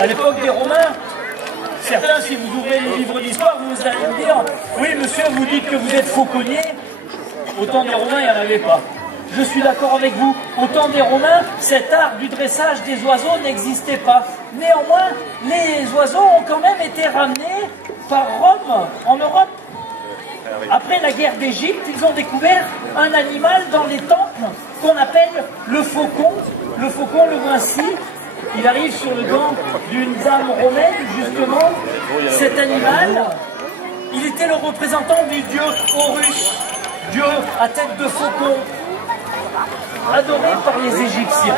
À l'époque des Romains, certains, si vous ouvrez les livres d'histoire, vous allez me dire « Oui, monsieur, vous dites que vous êtes fauconnier. » Au temps des Romains, il n'y en avait pas. Je suis d'accord avec vous. Au temps des Romains, cet art du dressage des oiseaux n'existait pas. Néanmoins, les oiseaux ont quand même été ramenés par Rome en Europe. Après la guerre d'Égypte, ils ont découvert un animal dans les temples qu'on appelle le faucon. Le faucon, le voici. Il arrive sur le gant d'une dame romaine, justement. Cet animal, il était le représentant du dieu Horus, dieu à tête de faucon, adoré par les Égyptiens.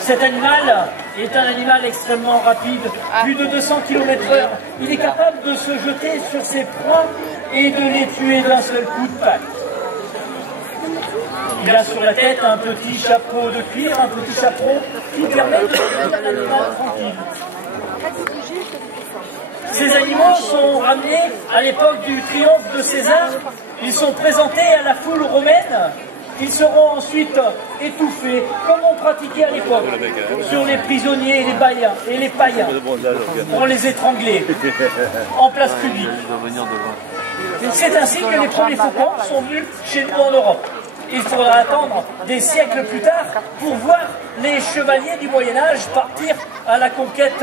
Cet animal est un animal extrêmement rapide, plus de 200 km/h. Il est capable de se jeter sur ses proies et de les tuer d'un seul coup de patte. Il a sur la tête un petit chapeau de cuir, un petit chaperon qui permet de tenir un animal tranquille. Ces animaux sont ramenés à l'époque du triomphe de César. Ils sont présentés à la foule romaine. Ils seront ensuite étouffés, comme on pratiquait à l'époque, sur les prisonniers et les païens, pour les étrangler en place publique. C'est ainsi que les premiers faucons sont venus chez nous en Europe. Il faudra attendre des siècles plus tard pour voir les chevaliers du Moyen-Âge partir à la conquête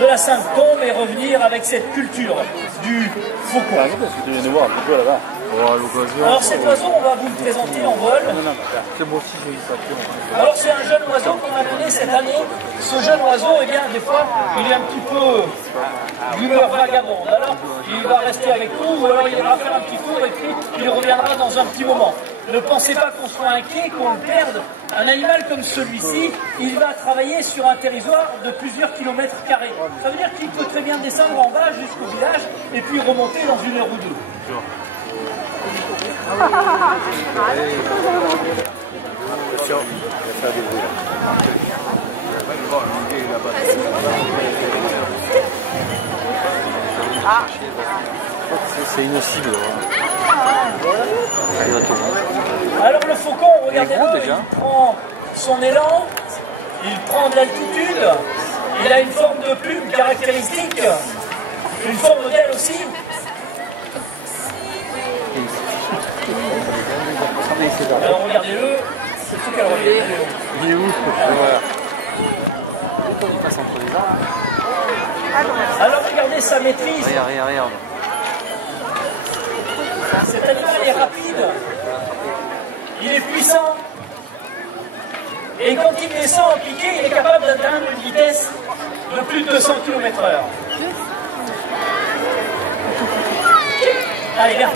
de la Sainte Tombe et revenir avec cette culture du faucon. Alors cet oiseau, on va vous le présenter en vol. Alors c'est un jeune oiseau qu'on a donné cette année. Ce jeune oiseau, eh bien, des fois, il est un petit peu d'humeur vagabonde. Alors il va rester avec nous, ou alors il ira faire un petit tour et puis il reviendra dans un petit moment. Ne pensez pas qu'on soit inquiet, qu'on le perde. Un animal comme celui-ci, il va travailler sur un territoire de plusieurs kilomètres carrés. Ça veut dire qu'il peut très bien descendre en bas jusqu'au village et puis remonter dans 1 heure ou 2. C'est innocible. Alors le faucon, regardez-le, il prend son élan, il prend de l'altitude, il a une forme de plume caractéristique, une forme modèle aussi. Alors regardez-le, c'est tout qu'elle revient. Il est où? Il passe entre les arbres. Alors regardez sa maîtrise. Regarde. Cet animal est rapide, il est puissant, et quand il descend en piqué, il est capable d'atteindre une vitesse de plus de 200 km/h. Allez, viens.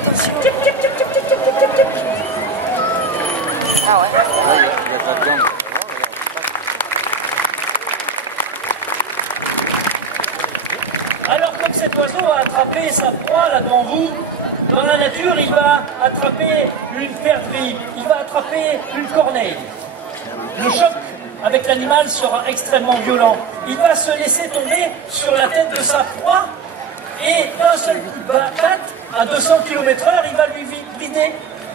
Ah ouais. Il y a pas de viande. Alors comme cet oiseau a attrapé sa proie là devant vous, dans la nature il va attraper une perdrix, il va attraper une corneille. Le choc avec l'animal sera extrêmement violent. Il va se laisser tomber sur la tête de sa proie et d'un seul coup de patte, à 200 km/h, il va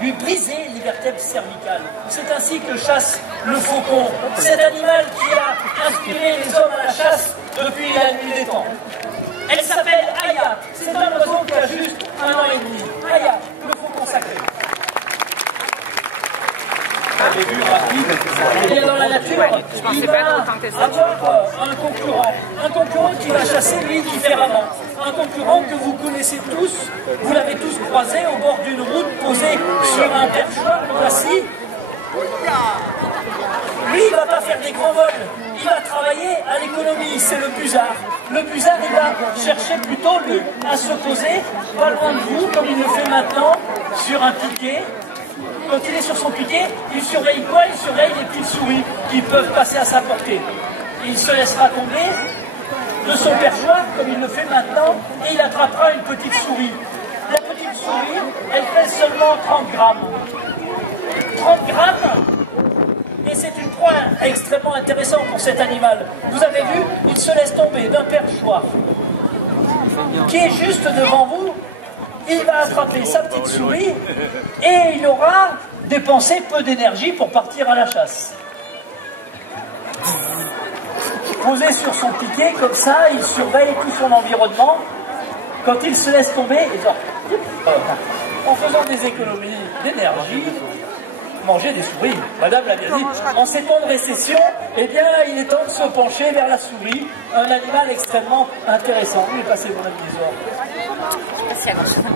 lui briser les vertèbres cervicales. C'est ainsi que chasse le faucon, cet animal qui a inspiré les hommes à la chasse depuis la nuit des temps. Elle s'appelle Aya. C'est un oiseau qui a juste 1 an et demi. Aya, le faucon sacré. Et dans la nature, il va avoir un concurrent qui va chasser lui différemment. Un concurrent que vous connaissez tous, vous l'avez tous croisé au bord d'une route posée sur un perchoir, le voici. Lui, il ne va pas faire des grands vols, il va travailler à l'économie, c'est le busard. Le busard, il va chercher plutôt, lui, à se poser, pas loin de vous, comme il le fait maintenant, sur un piquet. Quand il est sur son piquet, il surveille quoi? Il surveille les petites souris qui peuvent passer à sa portée. Il se laissera tomber de son perchoir, comme il le fait maintenant, et il attrapera une petite souris. La petite souris, elle pèse seulement 30 grammes. 30 grammes, et c'est une proie extrêmement intéressante pour cet animal. Vous avez vu, il se laisse tomber d'un perchoir qui est juste devant vous. Il va attraper sa petite souris et il aura dépensé peu d'énergie pour partir à la chasse. posé sur son piquet, comme ça, il surveille tout son environnement. Quand il se laisse tomber, en faisant des économies d'énergie, manger des souris. Madame l'a bien dit, en ces temps de récession, eh bien, il est temps de se pencher vers la souris, un animal extrêmement intéressant. Où est passé mon ami Isor? Je sais pas s'il y a grand chose à me dire.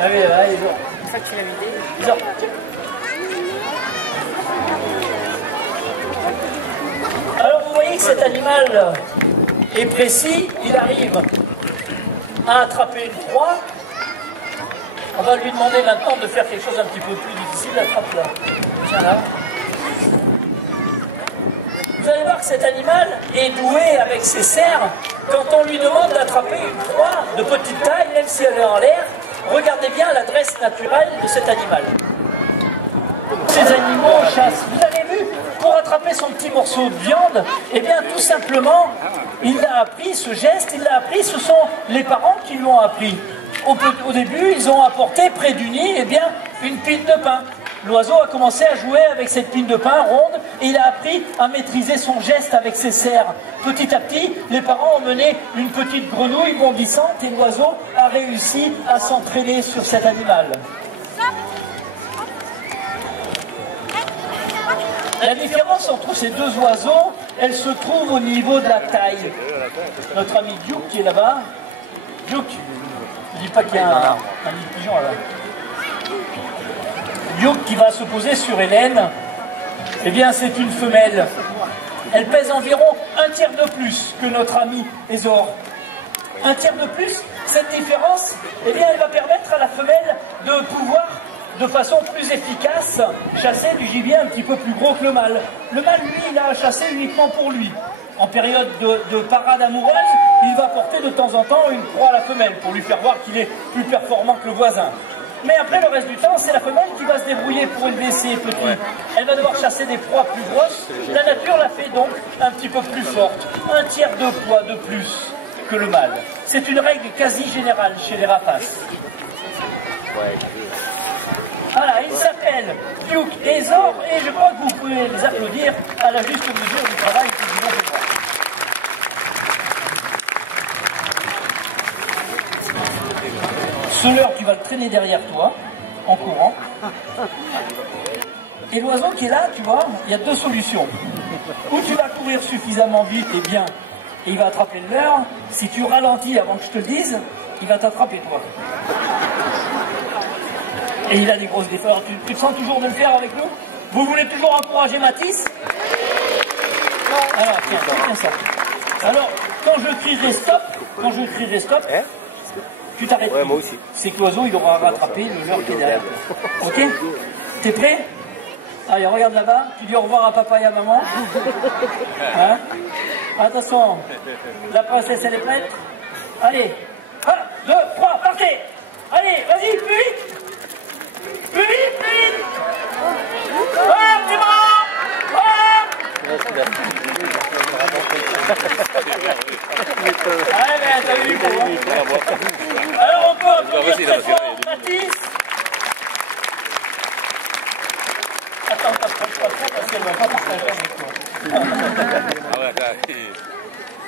Ah oui, là, Isor. Une fois que tu l'as vidé. Isor. Alors, vous voyez que cet animal est précis, il arrive à attraper une proie. On va lui demander maintenant de faire quelque chose un petit peu plus difficile. Attrape là. Tiens là. Vous allez voir que cet animal est doué avec ses serres. Quand on lui demande d'attraper une proie de petite taille, même si elle est en l'air, regardez bien l'adresse naturelle de cet animal. Ces animaux chassent. Vous avez vu, pour attraper son petit morceau de viande, eh bien tout simplement, il l'a appris, ce geste, il l'a appris, ce sont les parents qui l'ont appris. Au début, ils ont apporté près du nid eh bien, une pile de pain. L'oiseau a commencé à jouer avec cette pile de pain ronde et il a appris à maîtriser son geste avec ses serres. Petit à petit, les parents ont mené une petite grenouille bondissante et l'oiseau a réussi à s'entraîner sur cet animal. La différence entre ces deux oiseaux, elle se trouve au niveau de la taille. Notre ami Duke qui est là-bas, Duke, ne dis pas qu'il y a un nid de pigeon là-bas. Duke qui va se poser sur Hélène, eh bien c'est une femelle. Elle pèse environ un tiers de plus que notre ami Isor. Un tiers de plus, cette différence, eh bien elle va permettre à la femelle de pouvoir de façon plus efficace chasser du gibier un petit peu plus gros que le mâle. Le mâle, lui, il a chassé uniquement pour lui. En période de parade amoureuse, il va porter de temps en temps une proie à la femelle pour lui faire voir qu'il est plus performant que le voisin. Mais après, le reste du temps, c'est la femelle qui va se débrouiller pour élever ses petits. Elle va devoir chasser des proies plus grosses. La nature la fait donc un petit peu plus forte. Un tiers de poids de plus que le mâle. C'est une règle quasi générale chez les rapaces. Voilà, il s'appelle Duke et Isor et je crois que vous pouvez les applaudir à la juste mesure du travail qu'ils ont fait voir. Ce leurre, tu vas le traîner derrière toi, en courant. Et l'oiseau qui est là, tu vois, il y a deux solutions. Ou tu vas courir suffisamment vite et bien, et il va attraper le leurre. Si tu ralentis avant que je te le dise, il va t'attraper toi. Et il a des grosses défenses. Tu te sens toujours de le faire avec nous? Vous voulez toujours encourager Mathis? Alors, tiens ça. Alors, quand je crierai stop, tu t'arrêtes. Ouais, moi aussi. C'est que l'oiseau, il aura rattrapé le leurre qui est derrière toi. Ok? T'es prêt? Allez, regarde là-bas. Tu dis au revoir à papa et à maman. Hein? Attention. La princesse, elle est prête? Allez. 1, 2, 3, partez! Allez, vas-y, plus vite! Plus vite, plus vite! Oh, petit bras! Oh! Allez, mais t'as vu, alors on peut applaudir très fort, Mathis. Attends, t'approches pas trop parce qu'elle ne va pas partager avec toi.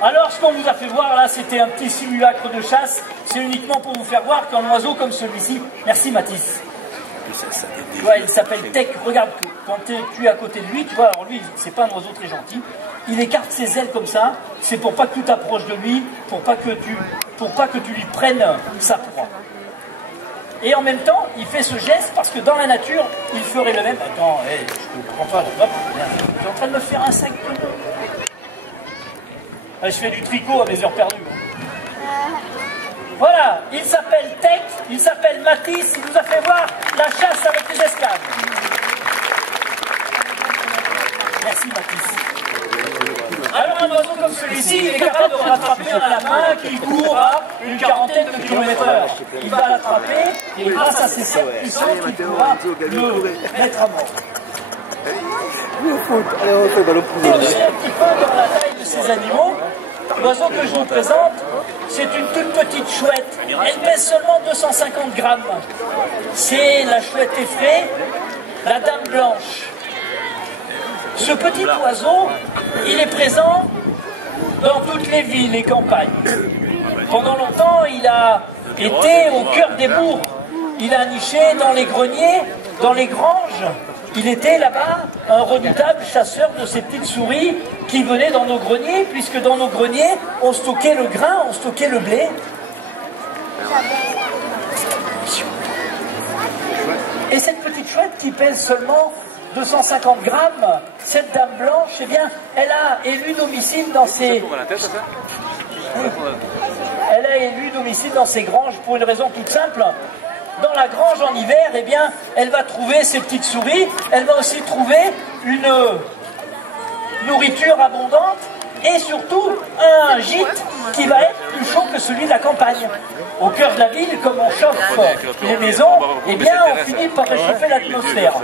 Alors, ce qu'on vous a fait voir là, c'était un petit simulacre de chasse. C'est uniquement pour vous faire voir qu'un oiseau comme celui-ci... Merci Mathis. Tu vois, il s'appelle Tech. Regarde, quand tu es à côté de lui, tu vois, alors lui, c'est pas un oiseau très gentil. Il écarte ses ailes comme ça. C'est pour pas que tu t'approches de lui, pour pas que tu lui prennes sa proie. Et en même temps, il fait ce geste parce que dans la nature, il ferait le même. Attends, hey, je te prends pas là. Hop, tu es en train de me faire un sac de dos. Je fais du tricot à mes heures perdues. Voilà, il s'appelle Tech, il s'appelle Mathis, il nous a fait voir la chasse avec les esclaves. Merci Mathis. Alors un oiseau comme celui-ci, il est capable de rattraper un lapin qui court à une quarantaine de km/h. Il va l'attraper et grâce à ses serres puissantes, il pourra le mettre à mort. Pour aussi un petit peu dans la taille de ces animaux, l'oiseau que je vous présente, c'est une toute petite chouette. Elle pèse seulement 250 grammes. C'est la chouette effraie, la dame blanche. Ce petit oiseau, il est présent dans toutes les villes et campagnes. Pendant longtemps, il a été au cœur des bourgs. Il a niché dans les greniers, dans les granges. Il était là-bas un redoutable chasseur de ces petites souris qui venaient dans nos greniers, puisque dans nos greniers, on stockait le grain, on stockait le blé. Et cette petite chouette qui pèse seulement 250 grammes, cette dame blanche, eh bien, elle a élu domicile dans ses... Elle a élu domicile dans ses granges pour une raison toute simple. Dans la grange en hiver, eh bien, elle va trouver ses petites souris, elle va aussi trouver une nourriture abondante et surtout un gîte qui va être plus chaud que celui de la campagne. Au cœur de la ville, comme on chauffe les maisons, eh bien, on finit par réchauffer l'atmosphère.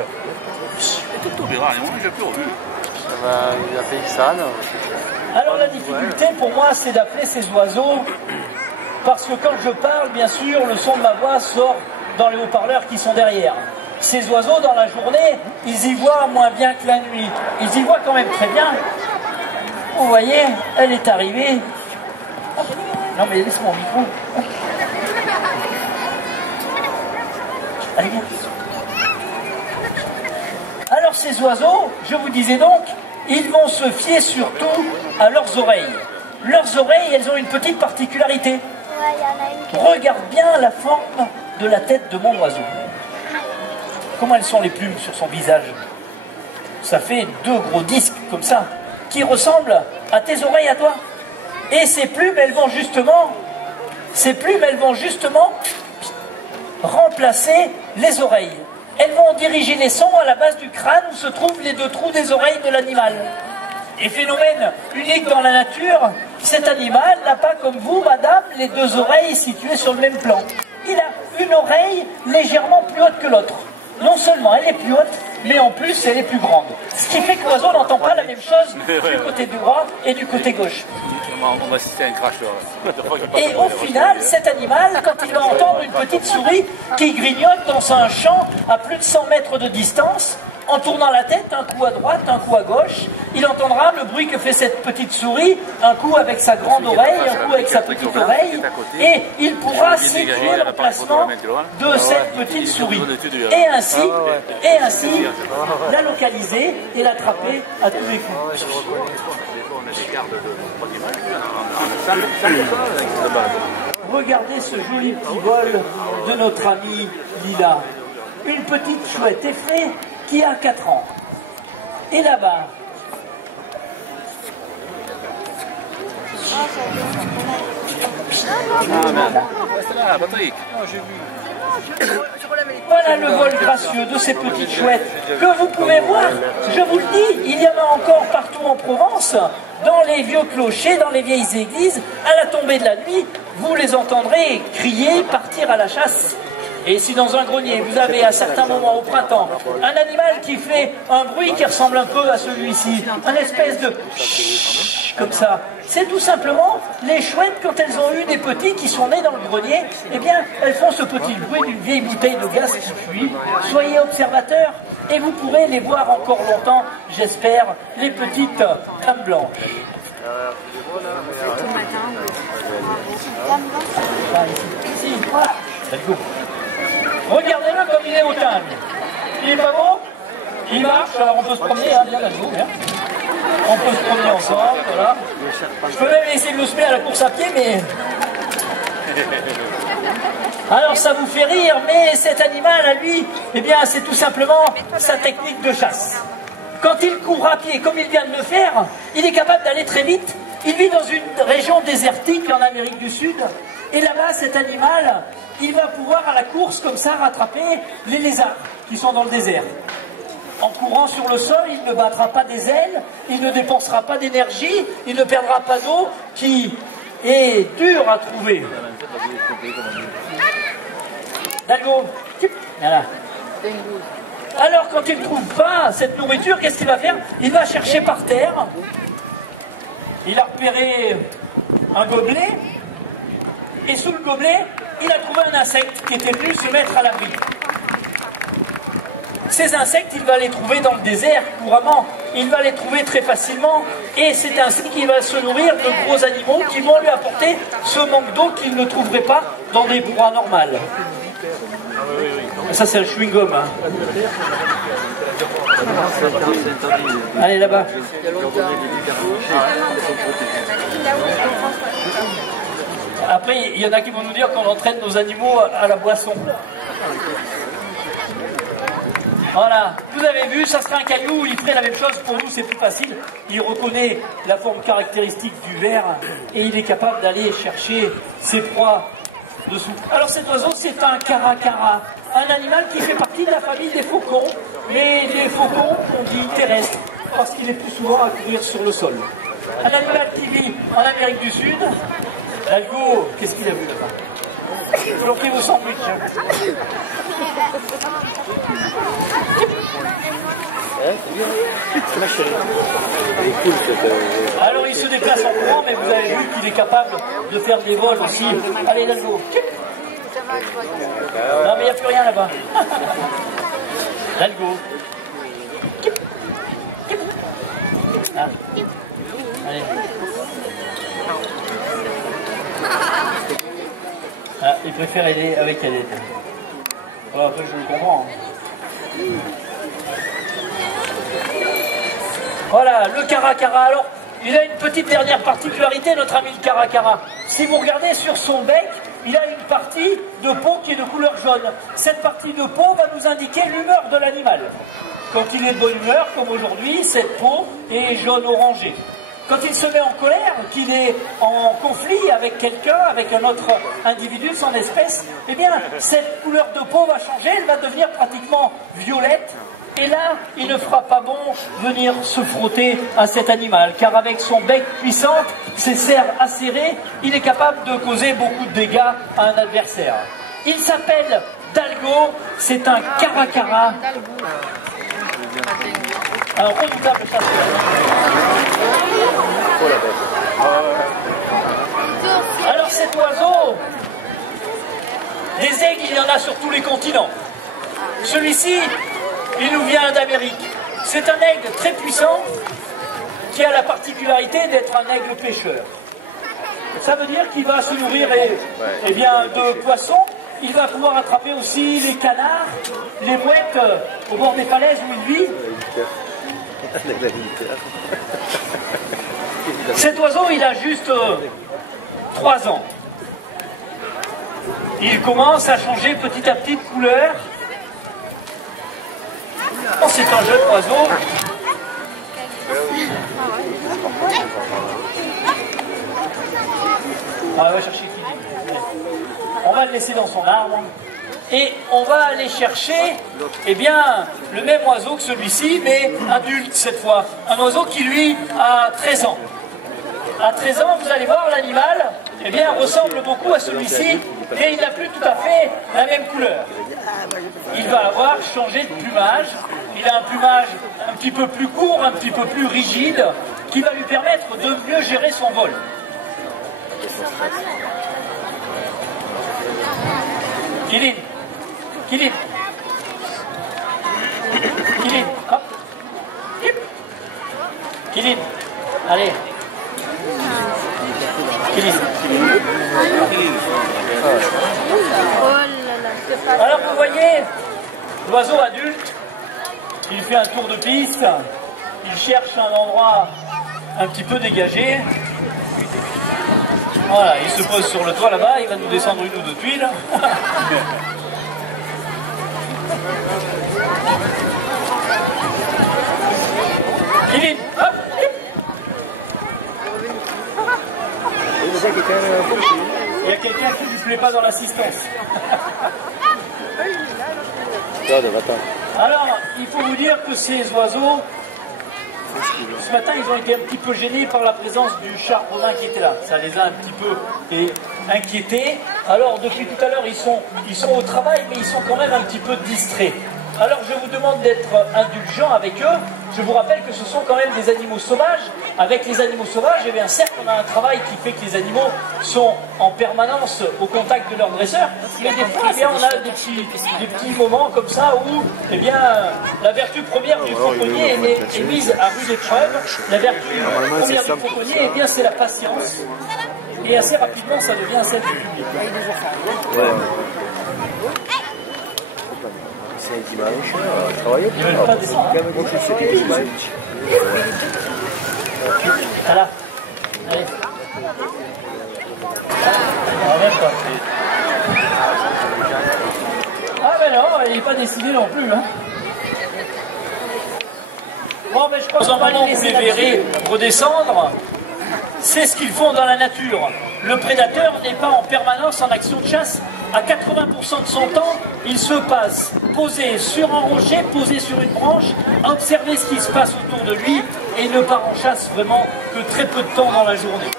Alors la difficulté pour moi, c'est d'appeler ces oiseaux, parce que quand je parle, bien sûr, le son de ma voix sort dans les haut-parleurs qui sont derrière. Ces oiseaux, dans la journée, ils y voient moins bien que la nuit. Ils y voient quand même très bien. Vous voyez, elle est arrivée. Non mais laisse mon micro. Allez, viens. Alors ces oiseaux, je vous disais donc, ils vont se fier surtout à leurs oreilles. Leurs oreilles, elles ont une petite particularité. Regarde bien la forme de la tête de mon oiseau. Comment elles sont les plumes sur son visage? Ça fait deux gros disques comme ça, qui ressemblent à tes oreilles à toi. Et ces plumes, elles vont justement remplacer les oreilles. Elles vont diriger les sons à la base du crâne où se trouvent les deux trous des oreilles de l'animal. Et phénomène unique dans la nature, cet animal n'a pas comme vous, madame, les deux oreilles situées sur le même plan. Il a une oreille légèrement plus haute que l'autre. Non seulement elle est plus haute, mais en plus elle est plus grande. Ce qui fait que l'oiseau n'entend pas la même chose du côté droit et du côté gauche. On va assister à un crash. Et au final, cet animal, quand il va entendre une petite souris qui grignote dans un champ à plus de 100 mètres de distance, en tournant la tête, un coup à droite, un coup à gauche, il entendra le bruit que fait cette petite souris, un coup avec sa grande oreille, un coup avec sa petite oreille, et il pourra situer l'emplacement de cette petite souris. Et ainsi, la localiser et l'attraper à tous les coups. Regardez ce joli petit vol de notre ami Lila. Une petite chouette effraie qui a 4 ans. Et là-bas, voilà le vol gracieux de ces petites chouettes que vous pouvez voir. Je vous le dis, il y en a encore partout en Provence, dans les vieux clochers, dans les vieilles églises. À la tombée de la nuit, vous les entendrez crier, partir à la chasse. Et si dans un grenier, vous avez à certains moments au printemps un animal qui fait un bruit qui ressemble un peu à celui-ci, un espèce de chut, comme ça, c'est tout simplement les chouettes, quand elles ont eu des petits qui sont nés dans le grenier, eh bien, elles font ce petit bruit d'une vieille bouteille de gaz qui fuit. Soyez observateurs et vous pourrez les voir encore longtemps, j'espère, les petites dames blanches. Ici, voilà. Regardez-le comme il est au timbre. Il est pas beau? Il marche, alors on peut se promener, hein, bien là-dedans, bien. On peut se promener ensemble, voilà. Je peux même essayer de le semer à la course à pied, mais... Alors ça vous fait rire, mais cet animal, à lui, eh bien, c'est tout simplement sa technique de chasse. Quand il court à pied, comme il vient de le faire, il est capable d'aller très vite. Il vit dans une région désertique en Amérique du Sud. Et là-bas, cet animal, il va pouvoir à la course comme ça rattraper les lézards qui sont dans le désert. En courant sur le sol, il ne battra pas des ailes, il ne dépensera pas d'énergie, il ne perdra pas d'eau, qui est dur à trouver. Dalgo, voilà. Alors quand il ne trouve pas cette nourriture, qu'est-ce qu'il va faire? Il va chercher par terre. Il a repéré un gobelet. Et sous le gobelet, il a trouvé un insecte qui était venu se mettre à l'abri. Ces insectes, il va les trouver dans le désert couramment. il va les trouver très facilement et c'est ainsi qu'il va se nourrir de gros animaux qui vont lui apporter ce manque d'eau qu'il ne trouverait pas dans des bois normales. Ça c'est un chewing-gum. Hein. Allez là-bas. Après, il y en a qui vont nous dire qu'on entraîne nos animaux à la boisson. Voilà, vous avez vu, ça sera un caillou, il ferait la même chose, pour nous c'est plus facile. Il reconnaît la forme caractéristique du ver et il est capable d'aller chercher ses proies dessous. Alors cet oiseau c'est un caracara, un animal qui fait partie de la famille des faucons, mais des faucons qu'on dit terrestres, parce qu'il est plus souvent à courir sur le sol. Un animal qui vit en Amérique du Sud. Dalgo, qu'est-ce qu'il a vu là-bas? Flottez vos sandwichs. Alors il se déplace en courant, mais vous avez vu qu'il est capable de faire des vols aussi. Allez Dalgo. Non mais il n'y a plus rien là-bas. Dalgo. Ah. Allez. Ah, il préfère aider avec elle. Voilà, après je le comprends. Voilà, le caracara. Alors, il a une petite dernière particularité, notre ami le caracara. Si vous regardez sur son bec, il a une partie de peau qui est de couleur jaune. Cette partie de peau va nous indiquer l'humeur de l'animal. Quand il est de bonne humeur, comme aujourd'hui, cette peau est jaune-orangé. Quand il se met en colère, qu'il est en conflit avec quelqu'un, avec un autre individu de son espèce, eh bien, cette couleur de peau va changer, elle va devenir pratiquement violette. Et là, il ne fera pas bon venir se frotter à cet animal, car avec son bec puissant, ses serres acérées, il est capable de causer beaucoup de dégâts à un adversaire. Il s'appelle Dalgo, c'est un caracara. Un redoutable chasseur. Alors cet oiseau, des aigles, il y en a sur tous les continents. Celui-ci, il nous vient d'Amérique. C'est un aigle très puissant qui a la particularité d'être un aigle pêcheur. Ça veut dire qu'il va se nourrir eh bien, de poissons. Il va pouvoir attraper aussi les canards, les mouettes au bord des falaises où il vit. Cet oiseau, il a juste 3 ans. Il commence à changer petit à petit de couleur. Oh, c'est un jeune oiseau. On va chercher qui? On va le laisser dans son arbre. Et on va aller chercher, eh bien, le même oiseau que celui-ci, mais adulte cette fois. Un oiseau qui, lui, a 13 ans. À 13 ans, vous allez voir, l'animal, eh bien, ressemble beaucoup à celui-ci, mais il n'a plus tout à fait la même couleur. Il va avoir changé de plumage. Il a un plumage un petit peu plus court, un petit peu plus rigide, qui va lui permettre de mieux gérer son vol. Kilin, Kilin, Kilin, hop, Kilin, allez, Kilin. Alors vous voyez, l'oiseau adulte, il fait un tour de piste, il cherche un endroit un petit peu dégagé. Voilà, il se pose sur le toit là-bas, il va nous descendre une ou deux tuiles. Kevin, hop, il y a quelqu'un qui ne lui plaît pas dans l'assistance. Alors, il faut vous dire que ces oiseaux, ce matin, ils ont été un petit peu gênés par la présence du char romain qui était là. Ça les a un petit peu inquiétés. Alors, depuis tout à l'heure, ils sont au travail, mais ils sont quand même un petit peu distraits. Alors je vous demande d'être indulgent avec eux. Je vous rappelle que ce sont quand même des animaux sauvages. Avec les animaux sauvages, eh bien, certes, on a un travail qui fait que les animaux sont en permanence au contact de leurs dresseurs, mais des fois, eh bien, on a des petits moments comme ça où eh bien, la vertu première du fauconnier est mise à rude épreuve. La vertu première du fauconnier, eh bien, c'est la patience. Et assez rapidement, ça devient celle du public. C'est un dimanche, travailler. Ils ne veulent pas descendre. Voilà. Allez. Ah ben non, il n'est pas décidé non plus. Hein. Bon, ben je pense qu'en moment vous les verrez redescendre. C'est ce qu'ils font dans la nature. Le prédateur n'est pas en permanence en action de chasse. À 80% de son temps, il se passe posé sur un rocher, posé sur une branche, observer ce qui se passe autour de lui et ne part en chasse vraiment que très peu de temps dans la journée.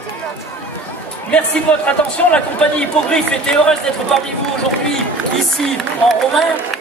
Merci de votre attention. La compagnie Hippogriffe était heureuse d'être parmi vous aujourd'hui, ici en Romain.